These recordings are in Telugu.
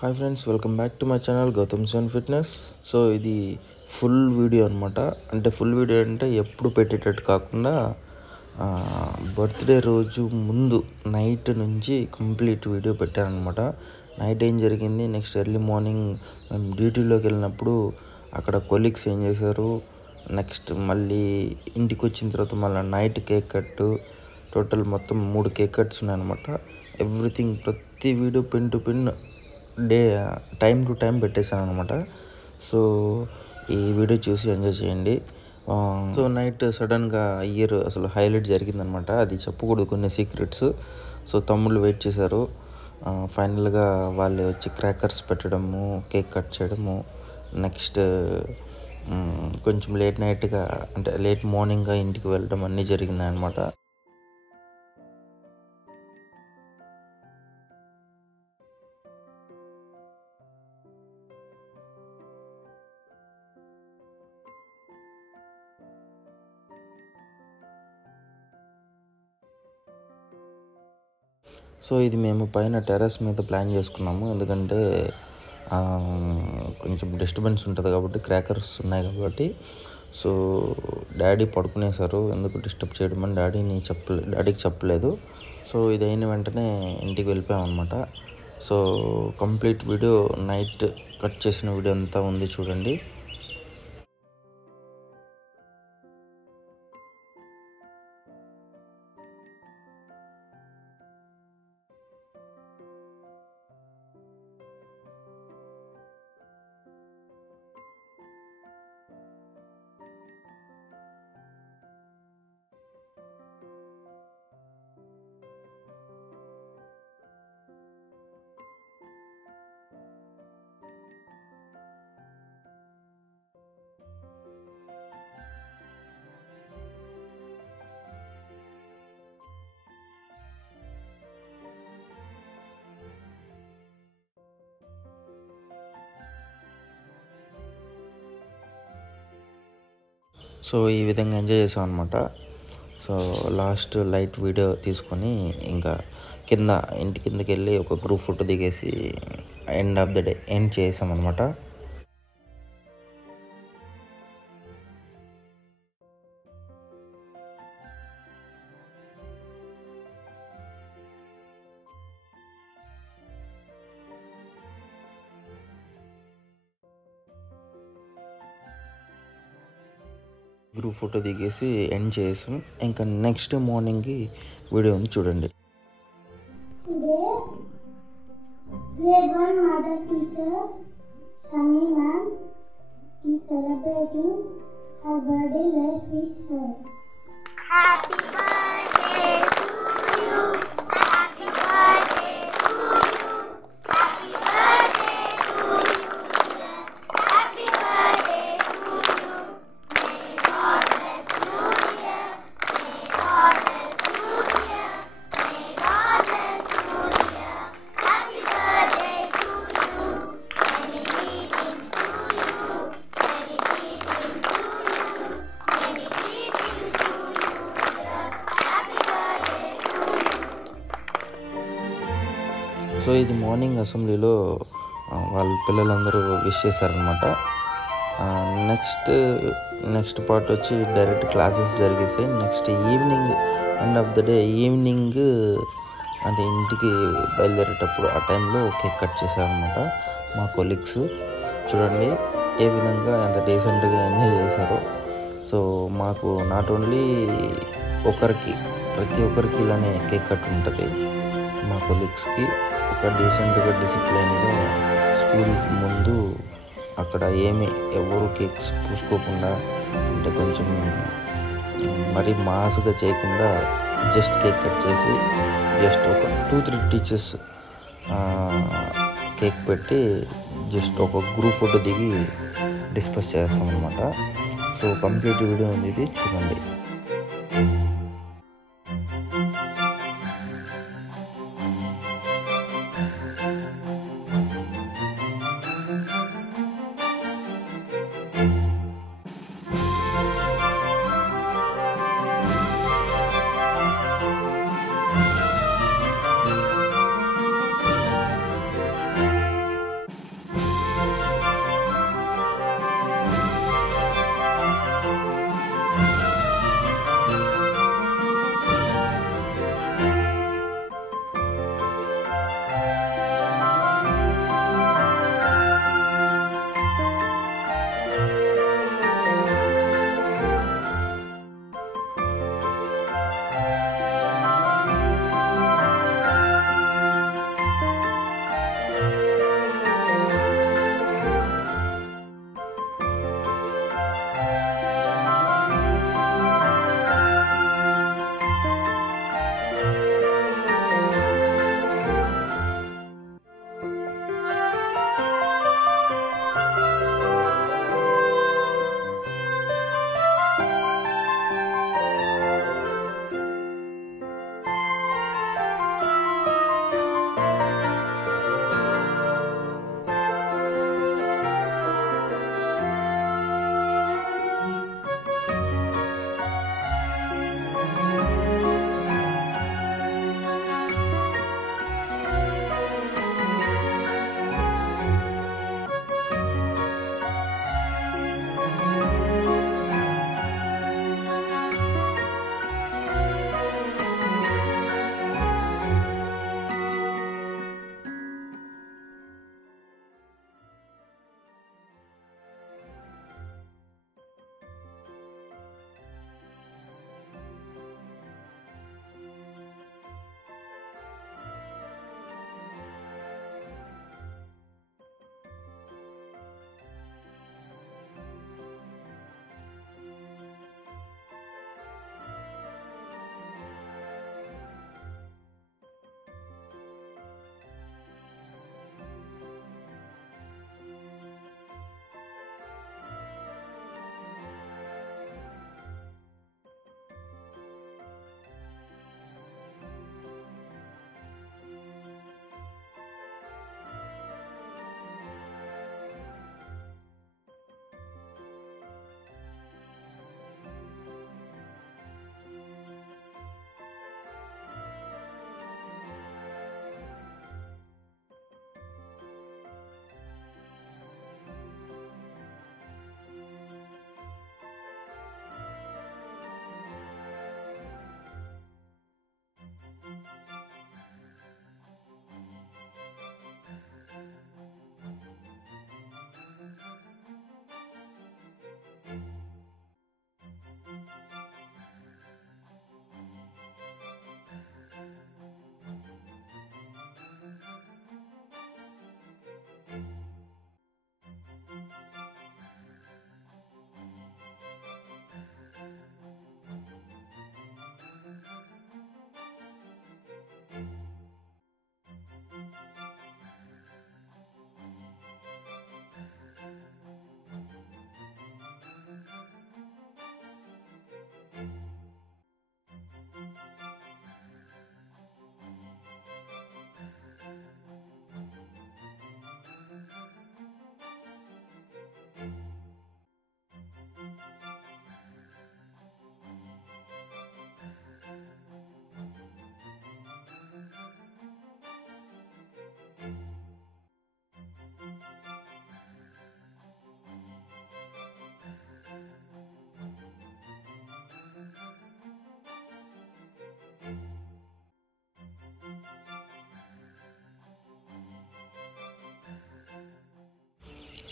Hi friends, welcome back to my channel Gautam sun fitness. So ఇది ఫుల్ వీడియో అనమాట. అంటే ఫుల్ వీడియో అంటే ఎప్పుడు పెట్టేటట్టు కాకుండా బర్త్డే రోజు ముందు నైట్ నుంచి కంప్లీట్ వీడియో పెట్టారనమాట. నైట్ ఏం జరిగింది, నెక్స్ట్ ఎర్లీ మార్నింగ్ మేము డ్యూటీలోకి వెళ్ళినప్పుడు అక్కడ కొలీగ్స్ ఏం చేశారు, నెక్స్ట్ మళ్ళీ ఇంటికి వచ్చిన తర్వాత మళ్ళీ నైట్ కేక్ కట్, టోటల్ మొత్తం 3 కేక్ కట్స్ ఉన్నాయన్నమాట. ఎవ్రీథింగ్ ప్రతి video pin to pin time to time పెట్టేశాను అనమాట. సో ఈ వీడియో చూసి ఎంజాయ్ చేయండి. సో నైట్ సడన్గా ఇయర్ అసలు హైలైట్ జరిగిందనమాట. అది చెప్పకూడదు, కొన్ని సీక్రెట్స్. సో తమ్ముళ్ళు వెయిట్ చేశారు. ఫైనల్గా వాళ్ళే వచ్చి క్రాకర్స్ పెట్టడము, కేక్ కట్ చేయడము, నెక్స్ట్ కొంచెం లేట్ నైట్గా అంటే లేట్ మార్నింగ్గా ఇంటికి వెళ్ళడం అన్నీ జరిగింది అనమాట. సో ఇది మేము పైన టెర్రస్ మీద ప్లాన్ చేసుకున్నాము, ఎందుకంటే కొంచెం డిస్టర్బెన్స్ ఉంటుంది కాబట్టి, క్రాకర్స్ ఉన్నాయి కాబట్టి. సో డాడీ పడుకునేసారు, ఎందుకు డిస్టర్బ్ చేయడం అని డాడీకి చెప్పలేదు. సో ఇది అయిన వెంటనే ఇంటికి వెళ్ళిపోయాం అనమాట. So complete video night cut చేసిన వీడియో అంతా ఉంది, చూడండి. సో ఈ విధంగా ఎంజాయ్ చేసాం అనమాట. సో లాస్ట్ లైట్ వీడియో తీసుకొని ఇంకా ఇంటి కిందకి వెళ్ళి ఒక గ్రూప్ ఫోటో దిగేసి end of the day end చేసాం అనమాట. గ్రూప్ ఫోటో దిగేసి ఎండ్ చేసాం. ఇంకా నెక్స్ట్ మార్నింగ్కి వీడియో ఉంది, చూడండి. Grade 1 mother teacher Shami ma'am is celebrating her birthday. Let's wish her. Happy birthday to you. Happy birthday to you. Happy birthday to you. Happy birthday to you. May God bless you, dear. May God bless you, dear. May God bless you, dear. Happy birthday to you. Many greetings to you. Many greetings to you. Many greetings to you, dear. Happy birthday to you. So ఇది మార్నింగ్ అసెంబ్లీలో వాళ్ళ పిల్లలందరూ విష్ చేశారనమాట. నెక్స్ట్ పార్ట్ వచ్చి డైరెక్ట్ క్లాసెస్ జరిగేసాయి. Next evening, end of the day evening అంటే ఇంటికి బయలుదేరేటప్పుడు ఆ టైంలో కేక్ కట్ చేశారనమాట మా కొలీగ్స్. చూడండి ఏ విధంగా ఎంత డీసెంట్గా ఎంజాయ్ చేశారో. సో మాకు నాట్ ఓన్లీ ప్రతి ఒక్కరికి ఇలానే కేక్ కట్ ఉంటుంది. మా కొలీగ్స్కి ఒక డీసెంట్గా డిసిప్లైన్గా స్కూల్ ముందు అక్కడ ఎవరు కేక్స్ పూసుకోకుండా, అంటే కొంచెం మరీ మాస్గా చేయకుండా జస్ట్ కేక్ కట్ చేసి జస్ట్ ఒక 2-3 టీచర్స్ కేక్ పెట్టి జస్ట్ ఒక గ్రూప్ ఫోటో దిగి డిస్కస్ చేస్తాం అనమాట. సో కంప్లీట్ వీడియో ఉంది, ఇది చూడండి.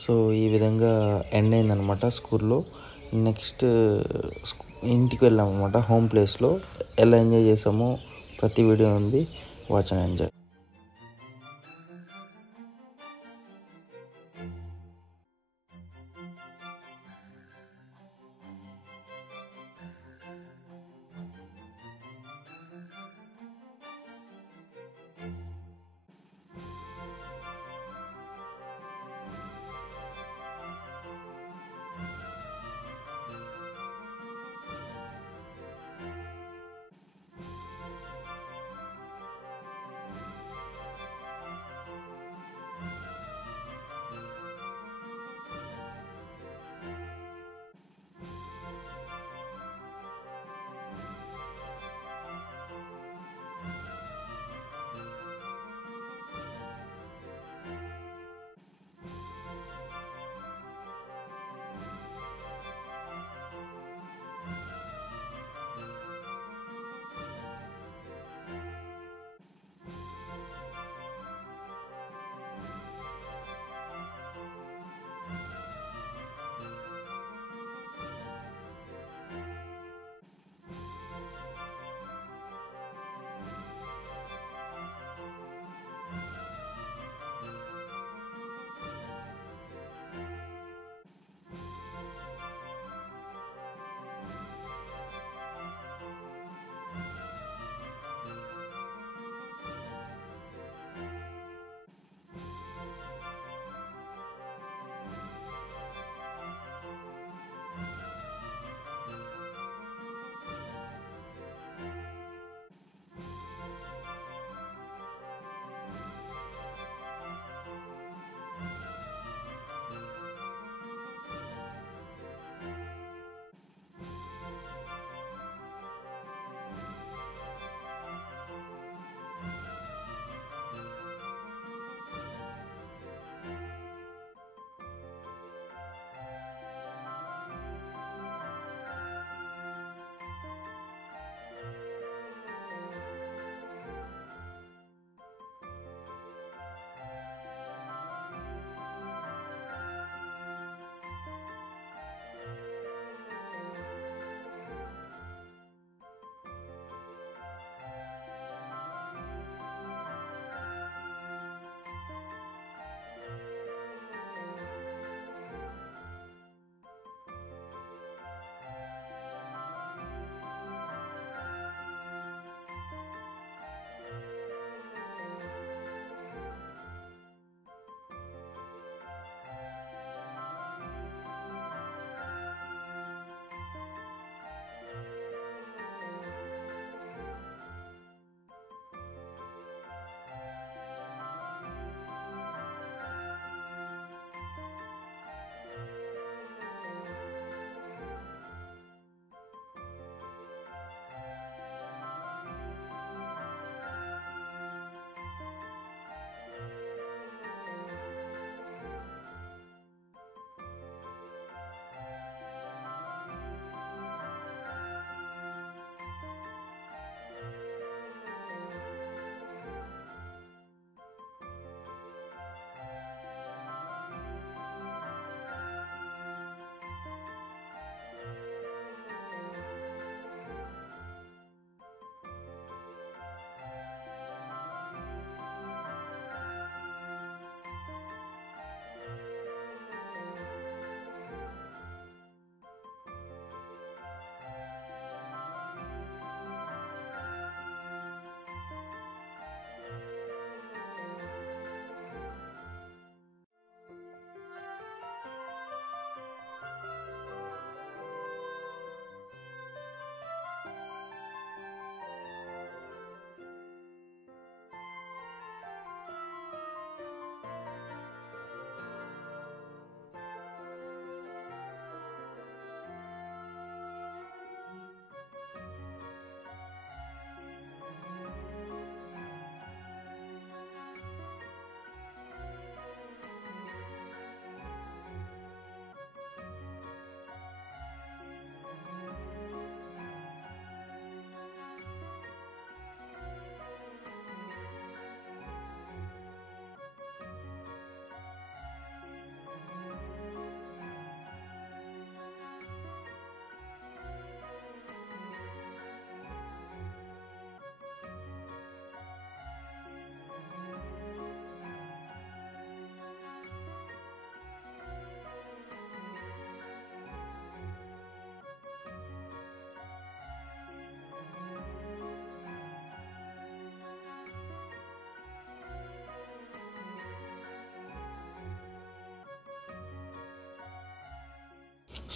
సో ఈ విధంగా ఎండ్ అయిందనమాట స్కూల్లో. నెక్స్ట్ ఇంటికి వెళ్ళామన్నమాట. హోమ్ ప్లేస్లో ఎలా ఎంజాయ్ చేసామో ప్రతి వీడియో ఉంది, వాచ్ అండ్ ఎంజాయ్.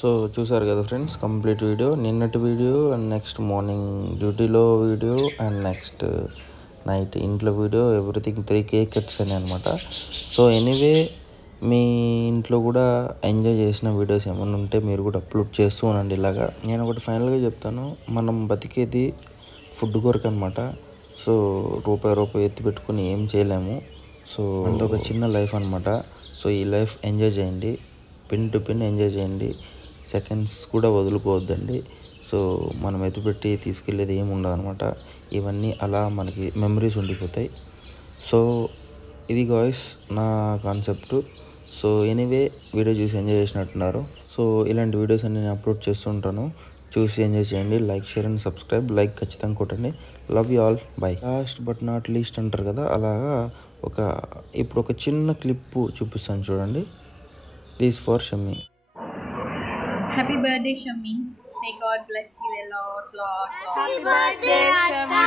సో చూసారు కదా ఫ్రెండ్స్, కంప్లీట్ వీడియో, నిన్నటి వీడియో అండ్ నెక్స్ట్ మార్నింగ్ డ్యూటీలో వీడియో అండ్ నెక్స్ట్ నైట్ ఇంట్లో వీడియో, ఎవ్రీథింగ్ 3 కేక్ కట్స్ అని అనమాట. సో ఎనీవే మీ ఇంట్లో కూడా ఎంజాయ్ చేసిన వీడియోస్ ఏమైనా ఉంటే మీరు కూడా అప్లోడ్ చేస్తూ ఉండండి. ఇలాగా నేను ఒకటి ఫైనల్గా చెప్తాను, మనం బతికేది ఫుడ్ కొరకు అనమాట. సో రూపాయి ఎత్తి పెట్టుకుని ఏం చేయలేము. సో అంత ఒక చిన్న లైఫ్ అనమాట. సో ఈ లైఫ్ ఎంజాయ్ చేయండి, పిన్ టు పిన్ ఎంజాయ్ చేయండి, సెకండ్స్ కూడా వదులుకోవద్దండి. సో మనం ఎత్తిపెట్టి తీసుకెళ్ళేది ఏమి ఉండదు అనమాట. ఇవన్నీ అలా మనకి మెమరీస్ ఉండిపోతాయి. సో ఇది గాయ్స్ నా కాన్సెప్ట్. సో ఎనీవే వీడియో చూసి ఎంజాయ్ చేసినట్టున్నారు. సో ఇలాంటి వీడియోస్ అన్ని నేను అప్లోడ్ చేస్తుంటాను, చూసి ఎంజాయ్ చేయండి. Like, share and subscribe. Like ఖచ్చితంగా కొట్టండి. Love you all, by. Last but not least అంటారు కదా, అలాగా ఇప్పుడు ఒక చిన్న క్లిప్ చూపిస్తాను చూడండి. This for Shammi. Happy birthday, Shami. May God bless you a lot. Happy birthday, Shami.